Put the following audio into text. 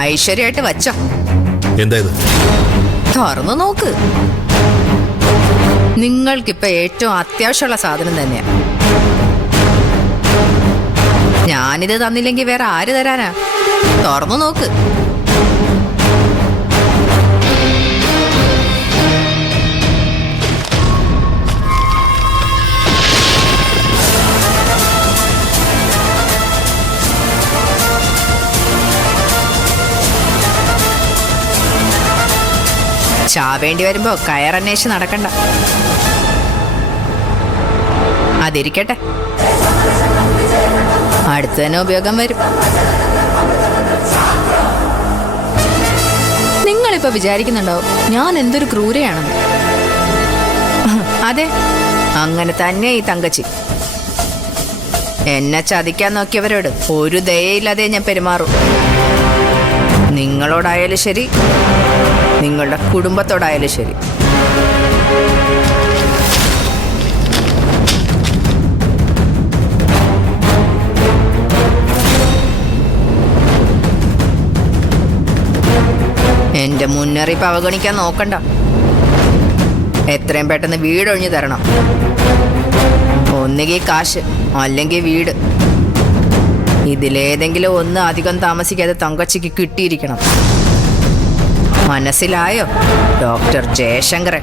ഐശ്വര്യമായിട്ട് വച്ചോ. എന്തായത്? തുറന്നു നോക്ക്. നിങ്ങൾക്കിപ്പോ ഏറ്റവും അത്യാവശ്യമുള്ള സാധനം തന്നെയാ. ഞാനിത് തന്നില്ലെങ്കിൽ വേറെ ആര് തരാനാ? തുറന്നു നോക്ക്. ചാവേണ്ടി വരുമ്പോ കയറന്വേഷിച്ച് നടക്കണ്ട. അതിരിക്കട്ടെ, അടുത്ത് തന്നെ ഉപയോഗം വരും. നിങ്ങളിപ്പോ വിചാരിക്കുന്നുണ്ടാവും ഞാൻ എന്തൊരു ക്രൂരയാണെന്ന്. അതെ, അങ്ങനെ തന്നെ ഈ തങ്കച്ചി. എന്നെ ചതിക്കാൻ നോക്കിയവരോട് ഒരു ദയയില്ലാതെ ഞാൻ പെരുമാറും. നിങ്ങളോടായാലും ശരി, നിങ്ങളുടെ കുടുംബത്തോടായാലും ശരി. എന്റെ മുന്നറിയിപ്പ് അവഗണിക്കാൻ നോക്കണ്ട. എത്രയും പെട്ടെന്ന് വീടൊഴിഞ്ഞു തരണം. ഒന്നുകിൽ കാശ്, അല്ലെങ്കിൽ വീട്. ഇതിലേതെങ്കിലും ഒന്ന് അധികം താമസിക്കാതെ തങ്കച്ചിക്ക് കിട്ടിയിരിക്കണം. മനസ്സിലായോ ഡോക്ടർ ജയശങ്കരൻ?